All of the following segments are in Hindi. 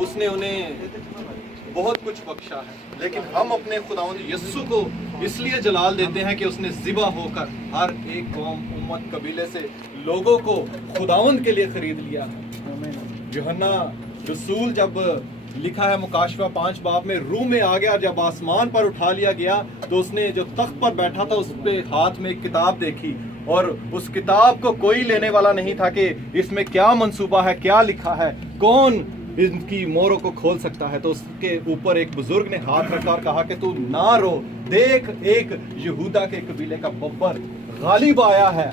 उसने उन्हें बहुत कुछ बख्शा है, लेकिन हम अपने खुदावंद यस्सु को इसलिए जलाल देते हैं कि उसने ज़िबा होकर हर एक कौम, उम्मत, कबीले से लोगों को खुदावंद के लिए खरीद लिया है। यूहन्ना रसूल जब लिखा है मुकाशवा 5 बाब में, रूह में आ गया, जब आसमान पर उठा लिया गया तो उसने जो तख्त पर बैठा था उस पे हाथ में एक किताब देखी, और उस किताब को कोई लेने वाला नहीं था कि इसमें क्या मंसूबा है, क्या लिखा है, कौन इनकी मोहरों को खोल सकता है। तो उसके ऊपर एक बुजुर्ग ने हाथ रखा और कहा कि तू ना रो, देख एक यहूदा के कबीले का बब्बर गालिब आया है।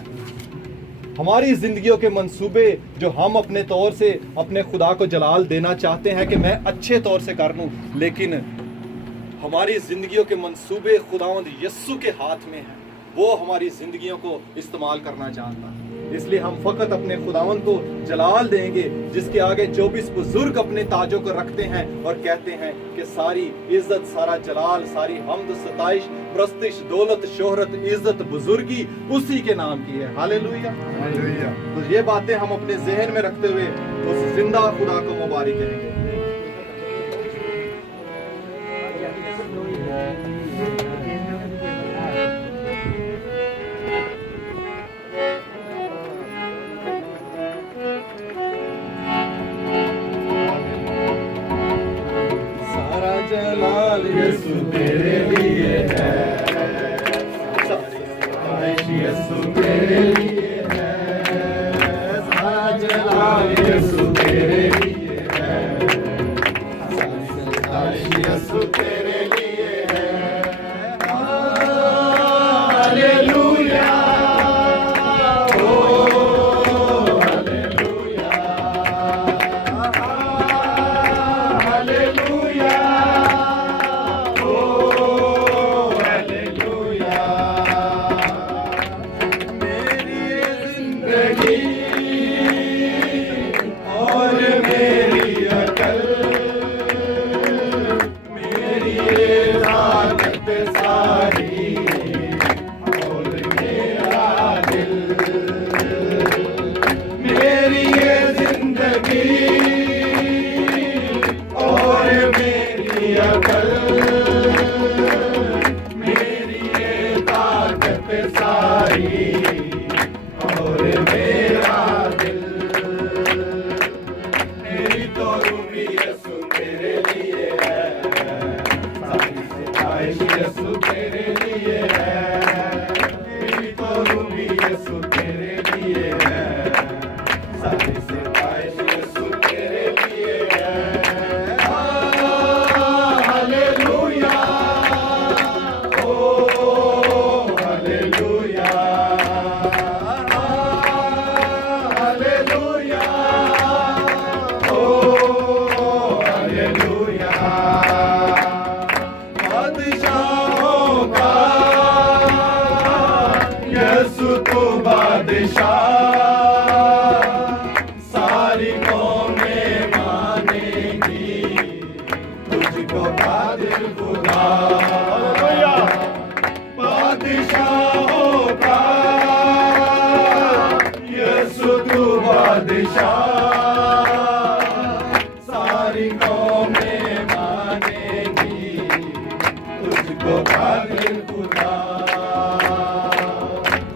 हमारी जिंदगियों के मंसूबे जो हम अपने तौर से अपने खुदा को जलाल देना चाहते हैं कि मैं अच्छे तौर से कर लूं, लेकिन हमारी जिंदगियों के मंसूबे खुदावंद यस्सु के हाथ में है। वो हमारी जिंदगियों को इस्तेमाल करना चाहता है, इसलिए हम फकत अपने खुदावंद को जलाल देंगे जिसके आगे 24 बुजुर्ग अपने ताजों को रखते हैं और कहते हैं कि सारी इज्जत, सारा जलाल, सारी हमद, सताइश, प्रस्तिश, दौलत, शोहरत, इज्जत, बुजुर्गी उसी के नाम की है। Hallelujah, hallelujah. तो ये बातें हम अपने जहन में रखते हुए उस जिंदा खुदा को मुबारक करेंगे। जलाल यीशु तेरे लिए है, यीशु तेरे लिए है, सारा जलाल यीशु तेरे लिए है, यीशु तेरे लिए है। हालेलुया, सारी कौमें मानेगी तुझको कादिर खुदा। बादशाहों का यीशु तू बादशाह, सारी कौमें मानेगी तुझको कादिर खुदा।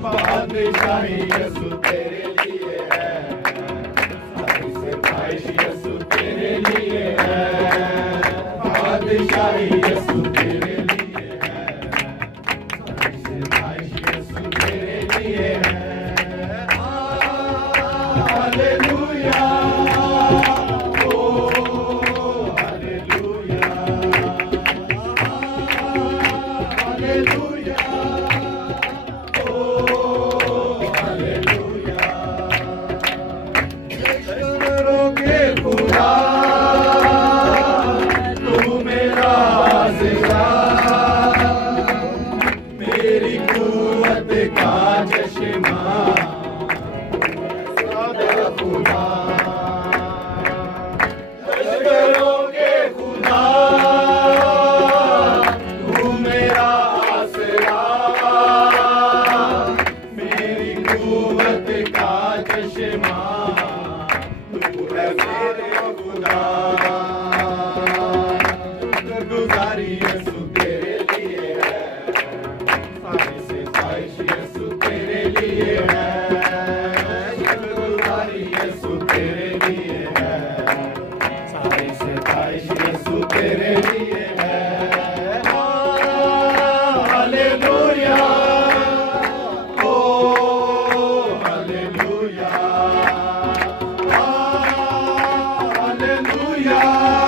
बादशाही यीशु तेरे लिए है, सारी सिफारिश यीशु तेरे लिए है। बादशाही यीशु तेरे लिए है, सारी सिफारिश यीशु तेरे लिए है। हालेलुया, ओ प्यार